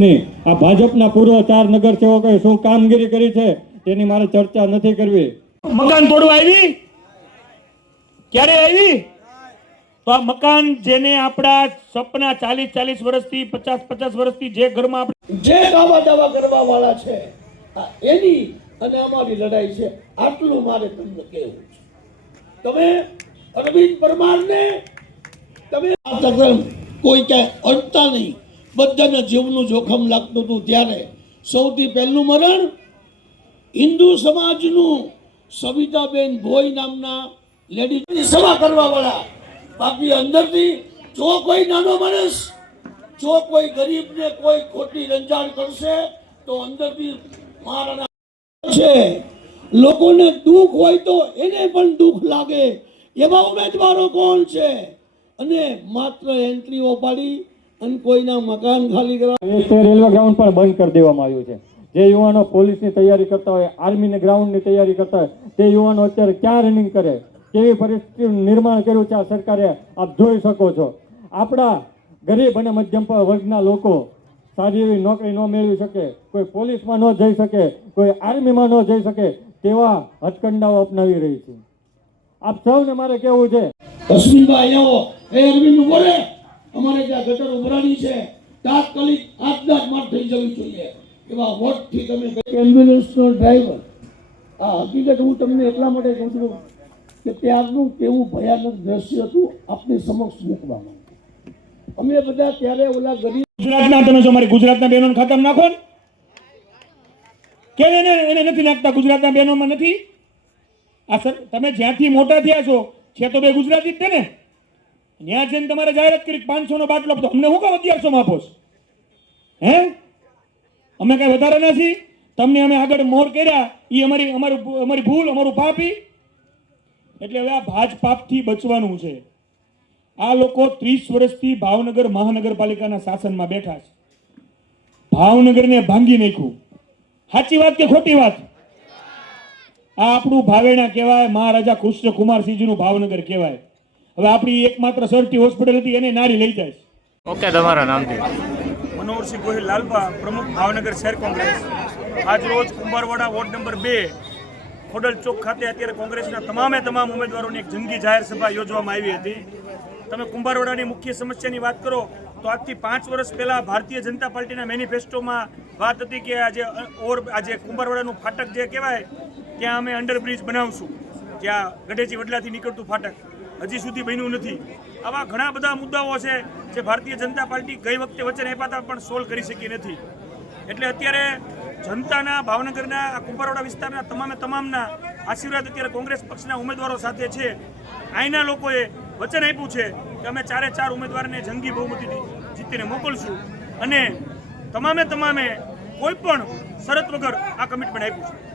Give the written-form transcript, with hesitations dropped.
ની આ ભાજપના પૂર્વ 4 નગરસેવકોએ શું કામગીરી કરી છે તેની મારે ચર્ચા નથી કરવી। મકાન તોડવા આવી ક્યારે આવી? તો આ મકાન જેને આપણા સપના 40 વર્ષથી 50 વર્ષથી જે ઘરમાં જે દાવા કરવા વાળા છે એની અને અમારી લડાઈ છે, આટલું મારે તમને કહેવું છે। તમે અરવિંદ પરમારને તમે કોઈ ક્યાંય અડતા નહીં, બધાને જીવનું જોખમ લાગતું હતું ત્યારે સૌથી પહેલું મરણ હિન્દુ સમાજનું સવિતાબેન ભોઈ નામના લેડીઝની સભા કરવા વાળા। બાકી અંદરથી જો કોઈ નાનો માણસ, જો કોઈ ગરીબને કોઈ ખોટી રંજાડ કરશે તો અંદરથી મારા છે। લોકોને દુઃખ હોય તો એને પણ દુઃખ લાગે એવા ઉમેદવારો કોણ છે? અને માત્ર એન્ટ્રીઓ પાડી અને કોઈના મકાન ખાલી કરવા। રેલવે ગ્રાઉન્ડ પણ બંધ કરી દેવામાં આવ્યું છે। જે યુવાનો પોલીસની તૈયારી કરતા હોય, આર્મીની ગ્રાઉન્ડની તૈયારી કરતા હોય, તે યુવાનો અત્યારે ક્યાં રનિંગ કરે, કેવી પરિસ્થિતિનું નિર્માણ કર્યું છે આ સરકારે આપ જોઈ શકો છો। આપણા ગરીબ અને મધ્યમ વર્ગના લોકો સારી એવી નોકરી ન મેળવી શકે, કોઈ પોલીસમાં ન જઈ શકે, કોઈ આર્મીમાં ન જઈ શકે તેવા હથકંડાઓ અપનાવી રહી છે। આપ સૌને મારે કહેવું છે, અશ્વિનભાઈ આવો, એ અરવિંદ બોલે, અમારે ત્યાં ગટર ઉભરાણી છે, તાત્કાલિક આપદાત માર થઈ જવી જોઈએ એવા વોટથી તમે એમ્બ્યુલન્સનો ડ્રાઈવર। આ હકીકત હું તમને એટલા માટે કહું છું કે ત્યારનું કેવું ભયાનક દ્રશ્ય હતું આપની સમક્ષ મૂકવામાં। અમે બધા ત્યારે ઓલા ગરીબ ગુજરાતના, તમે જો મારી ગુજરાતના બહેનોને ખાતામાં નાખો ને, કેમ એને નથી નાખતા? ગુજરાતના બહેનોમાં નથી? આ સર તમે જ્યાંથી મોટા થયા છો છે તો બે ગુજરાતી જ છે ને? ત્યાં જઈને તમારે જાહેરાત કરી 500 નો બાટલો આપતો, અમને શું કામ 1100 માં આપો? હે, અમે કઈ વધારે નથી? તમને અમે આગળ મોર કર્યા એ અમારી ભૂલ, અમારું પાપી। એટલે હવે આ ભાજપાપથી બચવાનું છે। આ લોકો 30 વર્ષથી ભાવનગર મહાનગરપાલિકાના શાસનમાં બેઠા છે, ભાવનગરને ભાંગી નાખ્યું। સાચી વાત કે ખોટી વાત? આ આપણું ભાવેણા કહેવાય, મહારાજા કૃષ્ણકુમારસિંહજીનું ભાવનગર કહેવાય। હવે આપણી એકમાત્ર સરટી હોસ્પિટલ હતી એને નારી લઈ જાય છે। ઓકે, તમારા નામથી? મનોહરસિંહ ગોહિલ લાલપા, પ્રમુખ ભાવનગર શહેર કોંગ્રેસ। આજ રોજ કુંભારવાડા વોર્ડ નંબર 2 ખોડલ ચોક ખાતે અત્યારે કોંગ્રેસના તમામ ઉમેદવારોની એક જંગી જાહેર સભા યોજવામાં આવી હતી। તમે કુંભારવાડાની મુખ્ય સમસ્યાની વાત કરો તો આજથી 5 વર્ષ પહેલા ભારતીય જનતા પાર્ટીના મેનિફેસ્ટોમાં વાત હતી કે આજે કુંભારવાડાનું ફાટક જે કહેવાય ત્યાં અમે અંડરબ્રિજ બનાવશું, જ્યાં ગઢેચી વડલાથી નીકળતું ફાટક હજી સુધી બન્યું નથી। આવા ઘણા બધા મુદ્દાઓ છે જે ભારતીય જનતા પાર્ટી ગઈ વખતે વચન આપ્યા હતા પણ સોલ્વ કરી શકી નથી। એટલે અત્યારે જનતાના, ભાવનગરના આ કુંભારવાડા વિસ્તારના તમામના આશીર્વાદ અત્યારે કોંગ્રેસ પક્ષના ઉમેદવારો સાથે છે। અહીંના લોકોએ વચન આપ્યું છે કે અમે 4 ઉમેદવારને જંગી બહુમતીથી જીતીને મોકલશું અને તમામે કોઈ પણ શરત વગર આ કમિટમેન્ટ આપ્યું છે।